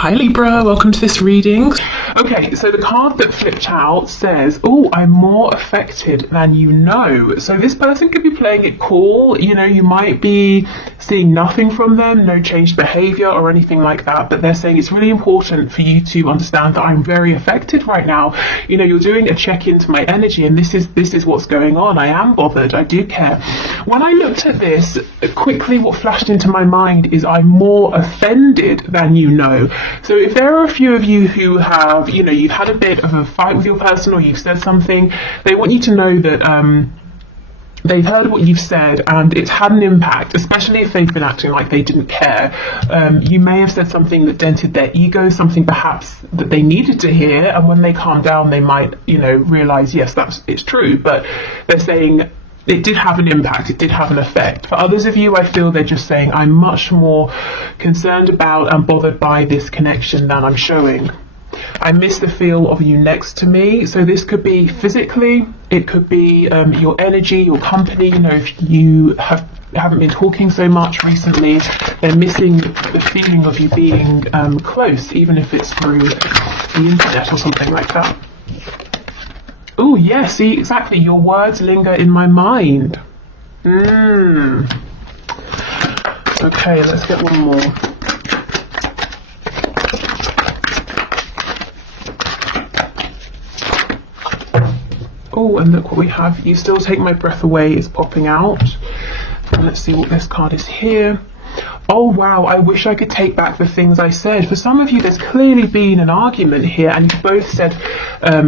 Hi Libra, welcome to this reading. Okay, so the card that flipped out says, oh, I'm more affected than you know. So this person could be playing it cool, you know, you might be seeing nothing from them, no changed behavior or anything like that, but they're saying it's really important for you to understand that I'm very affected right now. You know, you're doing a check into my energy and this is what's going on. I am bothered, I do care. When I looked at this, quickly what flashed into my mind is I'm more offended than you know. So if there are a few of you who have, you know, you've had a bit of a fight with your person or you've said something, they want you to know that they've heard what you've said and it's had an impact, especially if they've been acting like they didn't care. You may have said something that dented their ego, something perhaps that they needed to hear, and when they calm down they might, you know, realize, yes, it's true, but they're saying it did have an impact, it did have an effect. For others of you, I feel they're just saying, I'm much more concerned about and bothered by this connection than I'm showing. I miss the feel of you next to me. So this could be physically, it could be your energy, your company. You know, if you haven't been talking so much recently, they're missing the feeling of you being close, even if it's through the internet or something like that. Oh, yeah, see, exactly. Your words linger in my mind. Okay, let's get one more. Oh, and look what we have. You still take my breath away is popping out. And let's see what this card is here. Oh wow, I wish I could take back the things I said. For some of you, there's clearly been an argument here and you've both said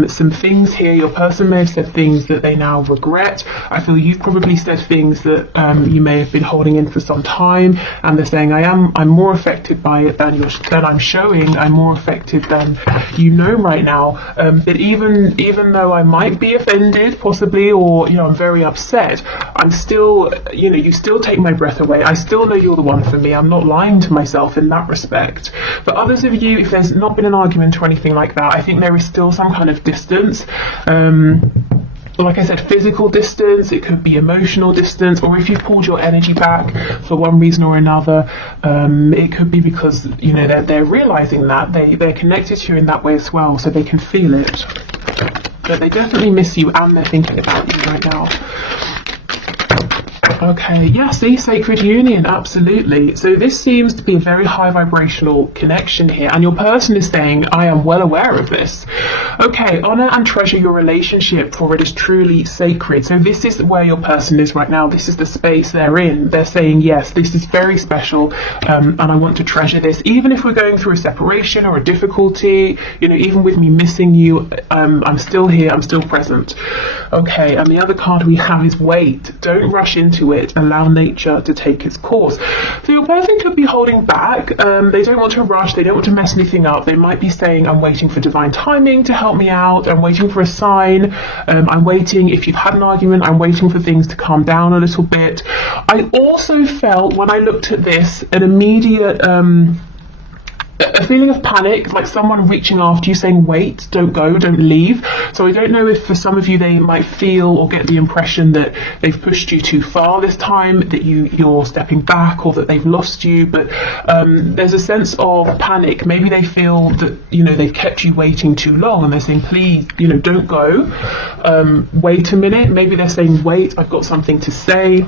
some things here. Your person may have said things that they now regret. I feel you've probably said things that you may have been holding in for some time, and they're saying I'm more affected by it than I'm showing. I'm more affected than you know right now. But even though I might be offended possibly, or you know, I'm very upset, I'm still, you know, you still take my breath away. I still know you're the one for me. I'm not lying to myself in that respect. For others of you, if there's not been an argument or anything like that, I think there is still some kind of distance. Like I said, physical distance, it could be emotional distance, or if you pulled your energy back for one reason or another, it could be because, you know, they're realizing that they're connected to you in that way as well, so they can feel it. But they definitely miss you and they're thinking about you right now. Okay, yeah, see, sacred union, absolutely. So this seems to be a very high vibrational connection here, and your person is saying, I am well aware of this. Okay, honor and treasure your relationship, for it is truly sacred. So this is where your person is right now. This is the space they're in. They're saying, yes, this is very special, and I want to treasure this. Even if we're going through a separation or a difficulty, you know, even with me missing you, I'm still here, I'm still present. Okay, and the other card we have is wait. Don't rush into it, allow nature to take its course. So your person could be holding back. They don't want to rush, they don't want to mess anything up. They might be saying, I'm waiting for divine timing to help me out, I'm waiting for a sign, I'm waiting, if you've had an argument, I'm waiting for things to calm down a little bit. I also felt, when I looked at this, an immediate a feeling of panic, like someone reaching after you saying, wait, don't go, don't leave. So I don't know if for some of you they might feel or get the impression that they've pushed you too far this time, that you're stepping back, or that they've lost you, but there's a sense of panic. Maybe they feel that, you know, they've kept you waiting too long and they're saying, please, you know, don't go, wait a minute. Maybe they're saying, wait, I've got something to say.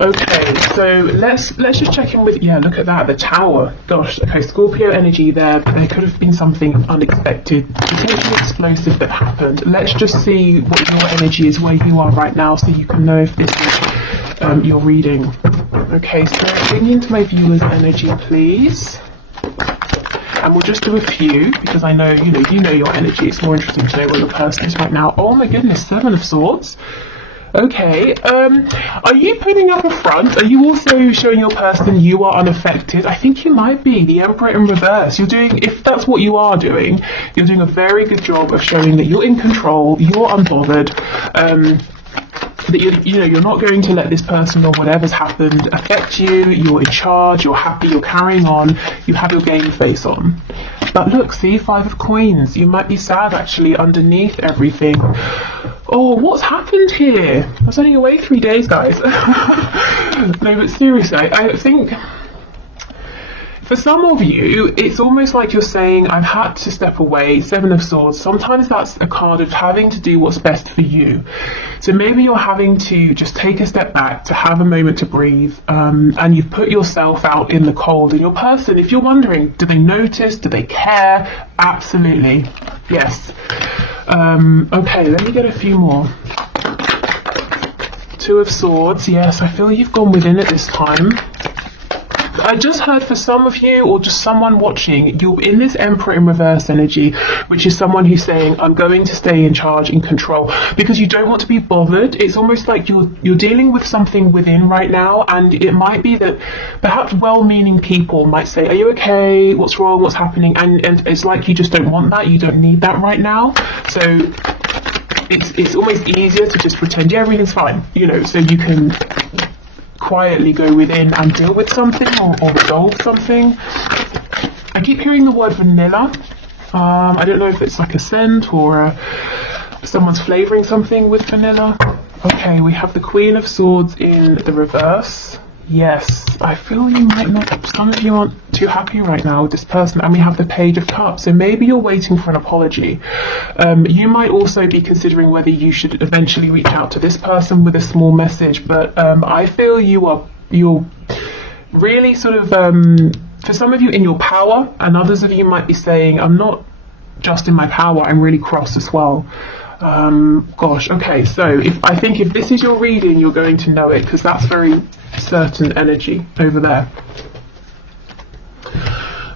Okay, so let's just check in with, yeah, look at that, the Tower. Gosh, okay, Scorpio energy there, but there could have been something unexpected, potentially explosive that happened. Let's just see what your energy is, where you are right now, so you can know if this is your reading. Okay, so bring into my viewers' energy, please. And we'll just do a few, because I know, you know your energy. It's more interesting to know where your person is right now. Oh my goodness, Seven of Swords. Okay, are you putting up a front? Are you also showing your person you are unaffected? I think you might be. The Emperor in reverse. You're doing, if that's what you are doing, you're doing a very good job of showing that you're in control, you're unbothered, that you're not going to let this person or whatever's happened affect you. You're in charge, you're happy, you're carrying on, you have your game face on. But look, see, Five of Coins. You might be sad actually underneath everything. Oh, what's happened here? I was only away 3 days, guys. No, but seriously, I think For some of you, it's almost like you're saying, I've had to step away. Seven of Swords. Sometimes that's a card of having to do what's best for you. So maybe you're having to just take a step back, to have a moment to breathe, and you've put yourself out in the cold. And your person, if you're wondering, do they notice? Do they care? Absolutely. Yes. Okay, let me get a few more. Two of Swords. Yes, I feel you've gone within it this time. I just heard for some of you, or just someone watching, you're in this Emperor in reverse energy, which is someone who's saying, I'm going to stay in charge, in control, because you don't want to be bothered. It's almost like you're dealing with something within right now, and it might be that perhaps well-meaning people might say, are you okay? What's wrong? What's happening? And it's like you just don't want that. You don't need that right now. So it's almost easier to just pretend, yeah, everything's fine, you know, so you can quietly go within and deal with something or resolve something. I keep hearing the word vanilla. I don't know if it's like a scent or someone's flavouring something with vanilla. Okay, we have the Queen of Swords in the reverse. Yes, I feel you might not, some of you aren't too happy right now with this person, and we have the Page of Cups, so maybe you're waiting for an apology. You might also be considering whether you should eventually reach out to this person with a small message, but I feel you're really sort of, for some of you, in your power, and others of you might be saying, I'm not just in my power, I'm really cross as well. Gosh, okay, so I think if this is your reading, you're going to know it, because that's very certain energy over there.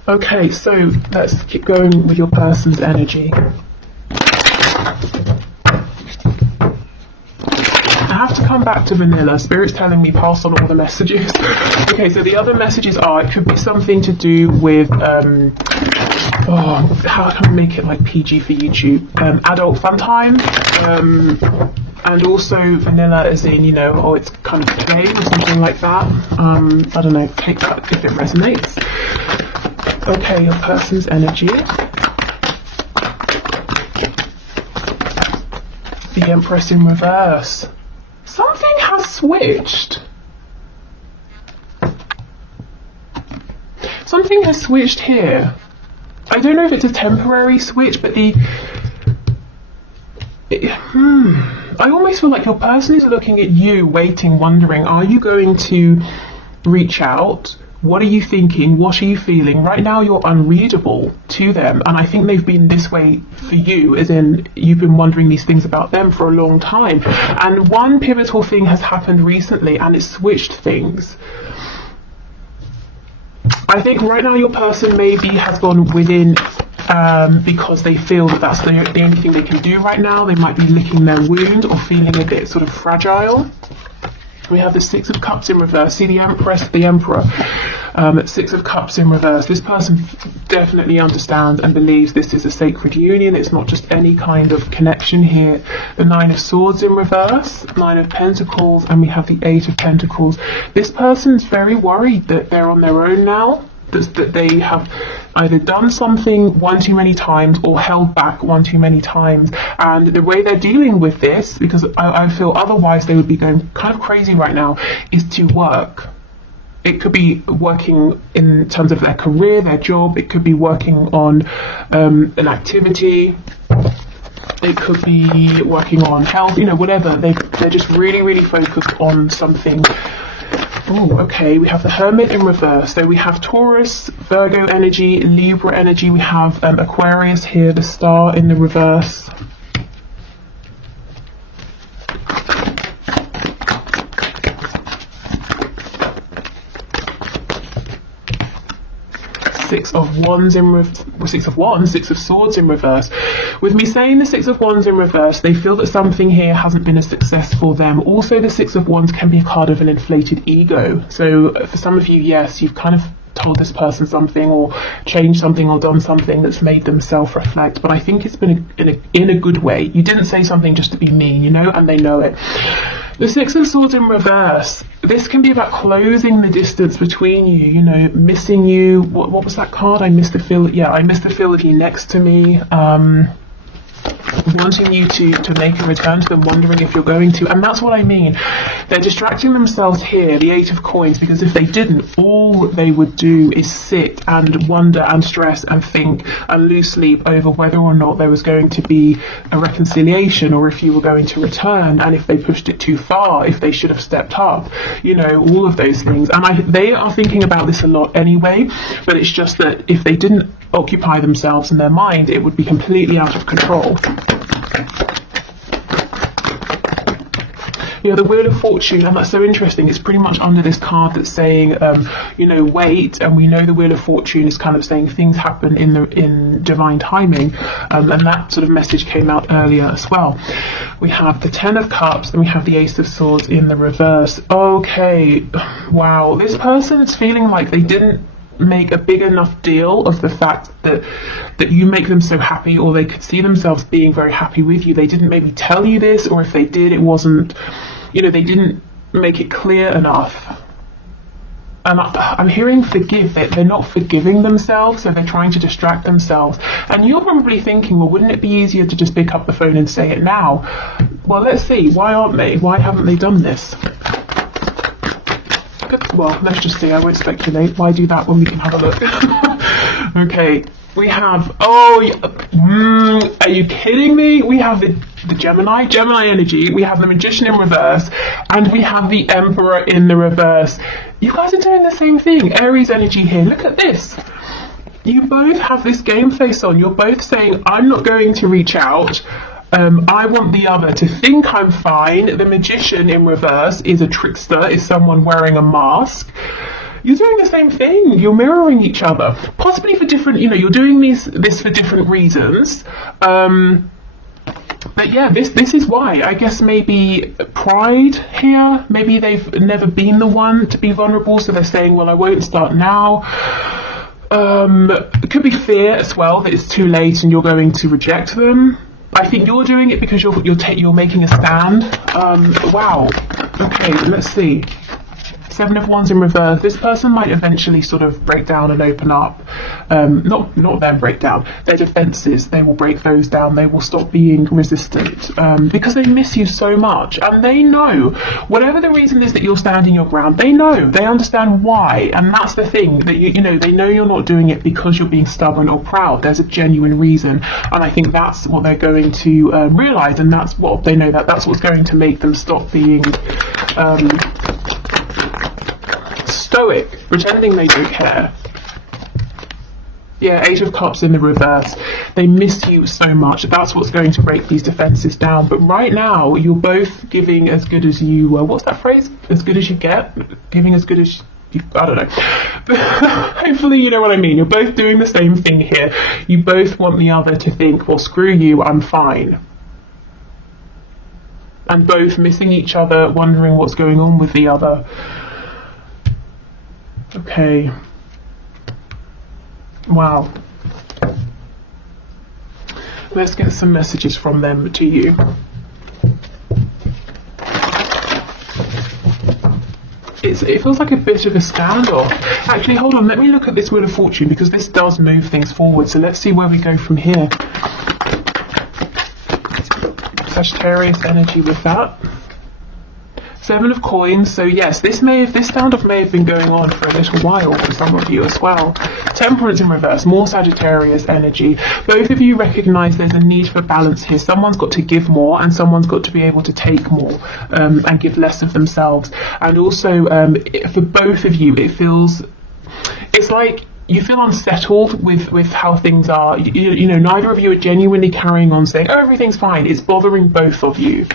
Okay, so let's keep going with your person's energy. I have to come back to vanilla. Spirit's telling me pass on all the messages. Okay, so the other messages are, it could be something to do with how can I make it like PG for YouTube? Adult fun time, and also vanilla as in, you know, oh, it's kind of plain or something like that. I don't know, take that if it resonates. Okay, your person's energy. The Empress in reverse. Something has switched. Something has switched here. I don't know if it's a temporary switch, but I almost feel like your person is looking at you, waiting, wondering, are you going to reach out? What are you thinking? What are you feeling? Right now you're unreadable to them, and I think they've been this way for you, as in you've been wondering these things about them for a long time. And one pivotal thing has happened recently, and it's switched things. I think right now your person maybe has gone within because they feel that that's the only thing they can do right now. They might be licking their wound or feeling a bit sort of fragile. We have the Six of Cups in reverse. See the Empress, the Emperor. Six of Cups in reverse. This person definitely understands and believes this is a sacred union. It's not just any kind of connection here. The Nine of Swords in reverse, Nine of Pentacles, and we have the Eight of Pentacles. This person's very worried that they're on their own now, that they have either done something one too many times or held back one too many times. And the way they're dealing with this, because I feel otherwise they would be going kind of crazy right now, is to work. It could be working in terms of their career, their job. It could be working on an activity. It could be working on health, you know, whatever. They're just really, really focused on something. Oh, okay, we have the Hermit in reverse. So we have Taurus, Virgo energy, Libra energy. We have Aquarius here, the Star in the reverse. Six of Swords in reverse. With me saying the Six of Wands in reverse, they feel that something here hasn't been a success for them. Also, the Six of Wands can be a card of an inflated ego. So for some of you, yes, you've kind of told this person something or changed something or done something that's made them self-reflect, but I think it's been in a good way. You didn't say something just to be mean, you know, and they know it. The Six of Swords in reverse, this can be about closing the distance between you, you know, missing you. What was that card? I miss the feel of you next to me. wanting you to make a return to them, wondering if you're going to. And that's what I mean. They're distracting themselves here, the Eight of Coins, because if they didn't, all they would do is sit and wonder and stress and think and lose sleep over whether or not there was going to be a reconciliation, or if you were going to return, and if they pushed it too far, if they should have stepped up, you know, all of those things. And they are thinking about this a lot anyway, but it's just that if they didn't occupy themselves in their mind, it would be completely out of control. You know, the Wheel of Fortune, and that's so interesting, it's pretty much under this card that's saying, you know, wait, and we know the Wheel of Fortune is kind of saying things happen in divine timing, and that sort of message came out earlier as well. We have the Ten of Cups, and we have the Ace of Swords in the reverse. Okay, wow, this person is feeling like they didn't make a big enough deal of the fact that you make them so happy, or they could see themselves being very happy with you. They didn't maybe tell you this, or if they did, it wasn't, you know, they didn't make it clear enough. And I'm hearing forgive. They're not forgiving themselves, so they're trying to distract themselves. And you're probably thinking, well, wouldn't it be easier to just pick up the phone and say it now? Well, let's see. Why aren't they? Why haven't they done this? Well, let's just see. I won't speculate. Why do that when we can have a look? Okay, we have, are you kidding me? We have the Gemini energy, we have the Magician in reverse, and we have the Emperor in the reverse. You guys are doing the same thing. Aries energy here. Look at this. You both have this game face on. You're both saying, I'm not going to reach out. I want the other to think I'm fine. The Magician in reverse is a trickster, is someone wearing a mask. You're doing the same thing. You're mirroring each other, possibly for different, you know, you're doing this for different reasons. But yeah, this is why. I guess maybe pride here. Maybe they've never been the one to be vulnerable, so they're saying, well, I won't start now. It could be fear as well, that it's too late and you're going to reject them. I think you're doing it because you're making a stand. Wow. Okay, let's see. Seven of Wands in reverse. This person might eventually sort of break down and open up. Not them break down. Their defenses, they will break those down. They will stop being resistant because they miss you so much. And they know, whatever the reason is that you're standing your ground, they know, they understand why. And that's the thing, that you know, they know you're not doing it because you're being stubborn or proud. There's a genuine reason. And I think that's what they're going to realize. And that's what they know, that's what's going to make them stop being stoic, pretending they don't care. Yeah, Eight of Cups in the reverse. They miss you so much. That's what's going to break these defenses down. But right now, you're both giving as good as you, what's that phrase? As good as you get? Giving as good as you, I don't know. Hopefully you know what I mean. You're both doing the same thing here. You both want the other to think, well, screw you, I'm fine. And both missing each other, wondering what's going on with the other. Okay. Wow. Let's get some messages from them to you. It feels like a bit of a standoff. Actually, hold on. Let me look at this Wheel of Fortune, because this does move things forward. So let's see where we go from here. Sagittarius energy with that. Seven of Coins. So yes, this standoff may have been going on for a little while for some of you as well. Temperance in reverse, more Sagittarius energy. Both of you recognize there's a need for balance here. Someone's got to give more and someone's got to be able to take more and give less of themselves. And also for both of you, it's like you feel unsettled with how things are. You know, neither of you are genuinely carrying on saying, oh, everything's fine. It's bothering both of you.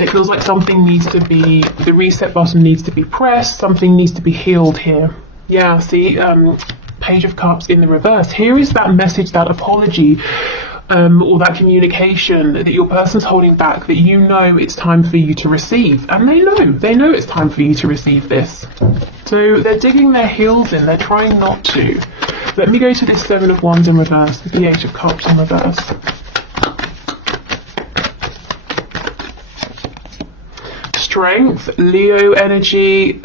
It feels like something needs to be, the reset button needs to be pressed, something needs to be healed here. Yeah, see, Page of Cups in the reverse. Here is that message, that apology, or that communication that your person's holding back, that you know it's time for you to receive. And they know it's time for you to receive this. So they're digging their heels in, they're trying not to. Let me go to this Seven of Wands in reverse, with the Eight of Cups in reverse. Strength, Leo energy.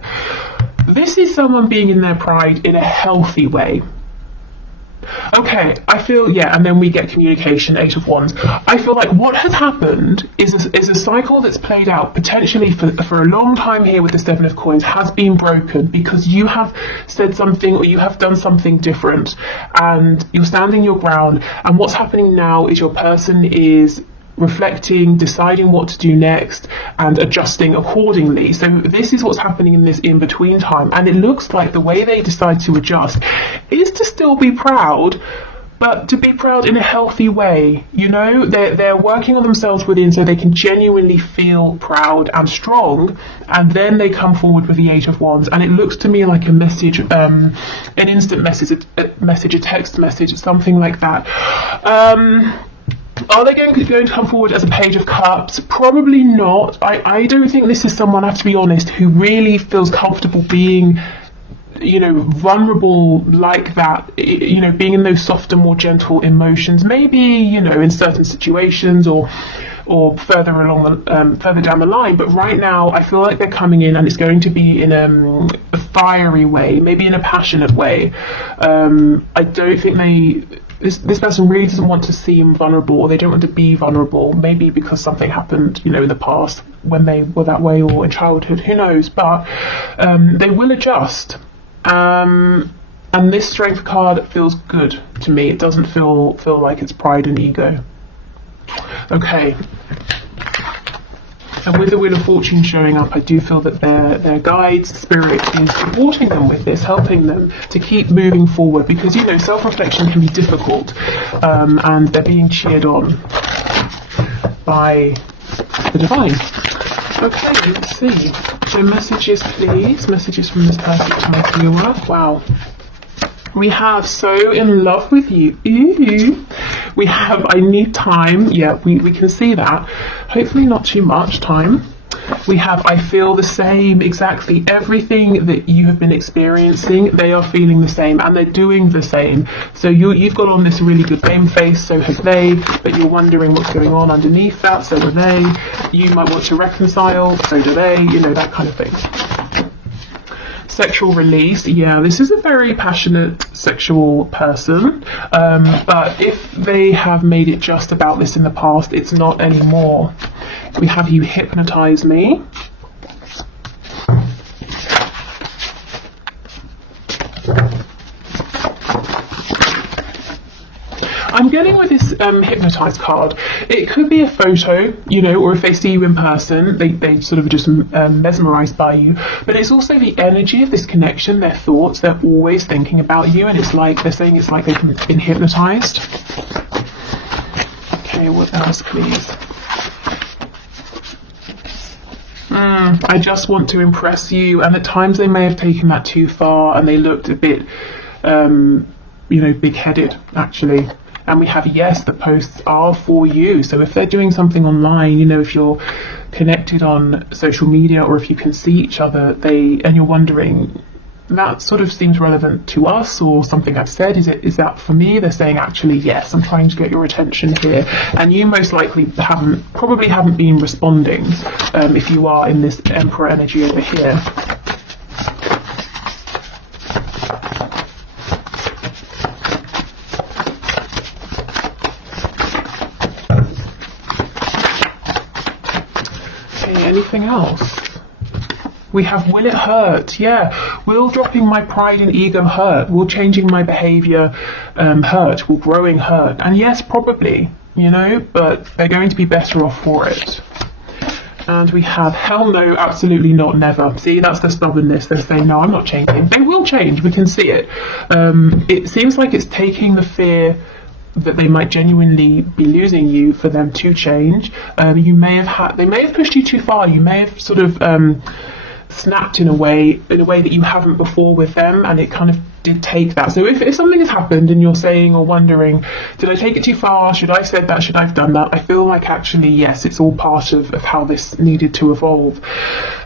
This is someone being in their pride in a healthy way. Okay, I feel, yeah, and then we get communication, Eight of Wands. I feel like what has happened is a cycle that's played out potentially for a long time here with the Seven of Coins has been broken because you have said something or you have done something different and you're standing your ground, and what's happening now is your person is reflecting, deciding what to do next and adjusting accordingly. So this is what's happening in this in-between time, and it looks like the way they decide to adjust is to still be proud, but to be proud in a healthy way. You know, they're working on themselves within so they can genuinely feel proud and strong, and then they come forward with the Eight of Wands, and it looks to me like a message, an instant message, a text message, something like that. Are they going to come forward as a Page of Cups? Probably not. I don't think this is someone, I have to be honest, who really feels comfortable being, you know, vulnerable like that, you know, being in those softer, more gentle emotions, maybe, you know, in certain situations or further along the further down the line. But right now I feel like they're coming in and it's going to be in a fiery way, maybe in a passionate way. I don't think this person really doesn't want to seem vulnerable, or they don't want to be vulnerable, maybe because something happened, you know, in the past when they were that way, or in childhood, who knows, but they will adjust. And this Strength card feels good to me. It doesn't feel like it's pride and ego. Okay. And with the Wheel of Fortune showing up, I do feel that their guides, spirit, is supporting them with this, helping them to keep moving forward, because, you know, self-reflection can be difficult, and they're being cheered on by the divine. Okay, let's see. So messages, please. Messages from this person to viewer. Wow. We have So in Love with You. Ooh. We have I Need Time. Yeah, we can see that. Hopefully not too much time. We have I Feel the Same. Exactly everything that you have been experiencing, they are feeling the same and they're doing the same. So you've got on this really good game face, so have they, but you're wondering what's going on underneath that, so do they. You might want to reconcile, so do they, you know, that kind of thing. Sexual release, yeah, this is a very passionate sexual person, but if they have made it just about this in the past, it's not anymore. We have You Hypnotize Me. I'm getting with this hypnotized card, it could be a photo, you know, or if they see you in person, they sort of just mesmerized by you, but it's also the energy of this connection, their thoughts, they're always thinking about you, and it's like they're saying it's like they've been hypnotized. Okay, what else, please? I just want to impress you, and at times they may have taken that too far and they looked a bit, you know, big-headed, actually. And we have Yes, the posts are for you. So if they're doing something online, you know, if you're connected on social media or if you can see each other, and you're wondering, that sort of seems relevant to us or something I've said, is that for me? They're saying, actually, yes, I'm trying to get your attention here. And you most likely probably haven't been responding, if you are in this Emperor energy over here. Anything else? We have Will It Hurt? Yeah. Will dropping my pride and ego hurt? Will changing my behavior hurt? Will growing hurt? And yes, probably, you know, but they're going to be better off for it. And we have Hell No, Absolutely Not, Never. See, that's the stubbornness. They're saying, no, I'm not changing. They will change. We can see it. It seems like it's taking the fear that they might genuinely be losing you for them to change. They may have pushed you too far. You may have sort of snapped in a way that you haven't before with them, and it kind of did take that. So if something has happened and you're saying or wondering, did I take it too far? Should I have said that? Should I have done that? I feel like actually, yes, it's all part of how this needed to evolve.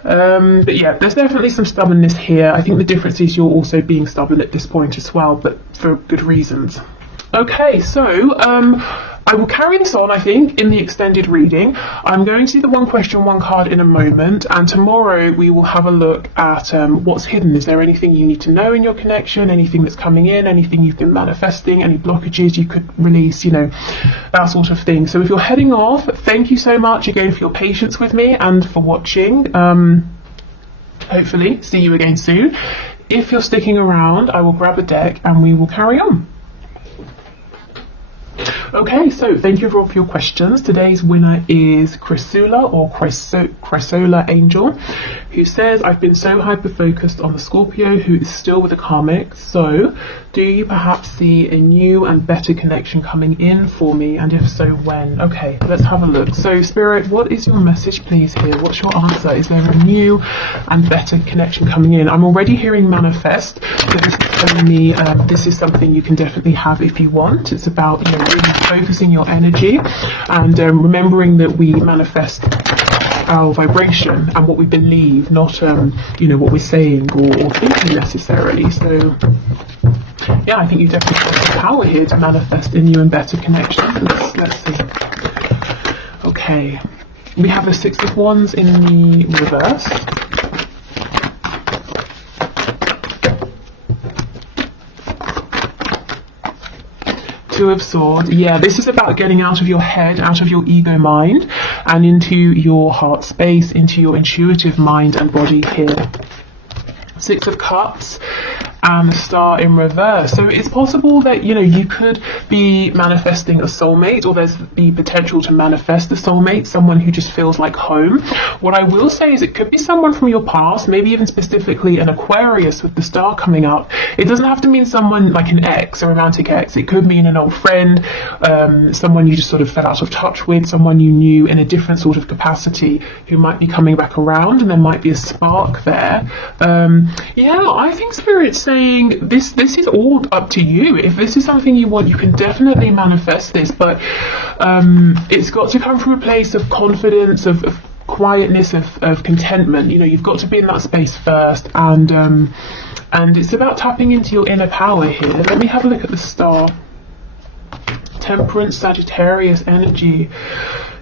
But yeah, there's definitely some stubbornness here. I think the difference is you're also being stubborn at this point as well, but for good reasons. Okay, so I will carry this on, I think, in the extended reading. I'm going to do the one question, one card in a moment, and tomorrow we will have a look at what's hidden. Is there anything you need to know in your connection, anything that's coming in, anything you've been manifesting, any blockages you could release, you know, that sort of thing. So if you're heading off, thank you so much again for your patience with me and for watching. Hopefully see you again soon. If you're sticking around, I will grab a deck and we will carry on. Okay, so thank you for your questions. Today's winner is Chrysula, or Chrysola Angel, who says, I've been so hyper-focused on the Scorpio who is still with the karmic, so do you perhaps see a new and better connection coming in for me, and if so, when? Okay, let's have a look. So Spirit, what is your message please here? What's your answer? Is there a new and better connection coming in? I'm already hearing manifest, so this is telling me this is something you can definitely have if you want. It's about, you know, really focusing your energy and remembering that we manifest our vibration and what we believe, not you know, what we're saying or thinking necessarily. So yeah, I think you definitely have the power here to manifest a new and better connection. Let's see. Okay, we have a Six of Wands in the reverse. Two of Swords. Yeah, this is about getting out of your head, out of your ego mind, and into your heart space, into your intuitive mind and body here. Six of Cups and the Star in reverse. So it's possible that, you know, you could be manifesting a soulmate, or there's the potential to manifest a soulmate, someone who just feels like home. What I will say is it could be someone from your past, maybe even specifically an Aquarius with the Star coming up. It doesn't have to mean someone like an ex, a romantic ex. It could mean an old friend, someone you just sort of fell out of touch with, someone you knew in a different sort of capacity who might be coming back around, and there might be a spark there. Yeah, I think Spirit's saying this is all up to you. If this is something you want, you can definitely manifest this, but it's got to come from a place of confidence, of quietness, of contentment. You know, you've got to be in that space first, and it's about tapping into your inner power here. Let me have a look at the Star. Temperance, Sagittarius energy.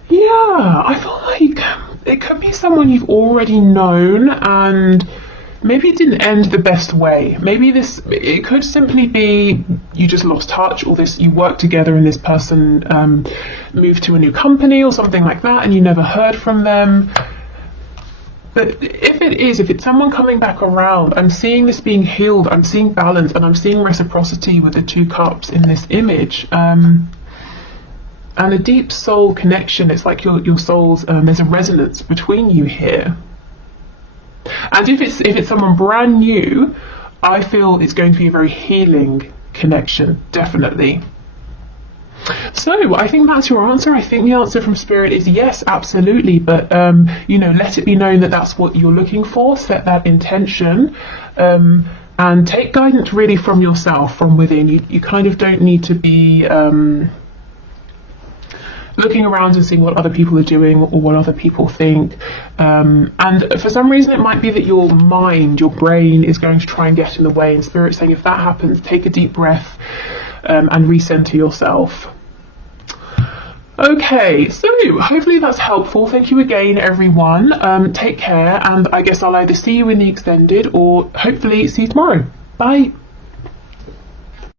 Yeah, I feel like it could be someone you've already known, and maybe it didn't end the best way. Maybe it could simply be you just lost touch, or you worked together and this person moved to a new company or something like that and you never heard from them. But if it's someone coming back around, I'm seeing this being healed, I'm seeing balance, and I'm seeing reciprocity with the Two Cups in this image. And a deep soul connection. It's like your souls, there's a resonance between you here. And if it's someone brand new, I feel it's going to be a very healing connection, definitely. So I think that's your answer. I think the answer from Spirit is yes, absolutely. But you know, let it be known that that's what you're looking for. Set that intention, and take guidance really from yourself, from within. You kind of don't need to be looking around and seeing what other people are doing or what other people think. And for some reason it might be that your mind, your brain is going to try and get in the way, and Spirit's saying if that happens, take a deep breath and recenter yourself. Okay, so hopefully that's helpful. Thank you again, everyone. Take care, and I guess I'll either see you in the extended or hopefully see you tomorrow. Bye.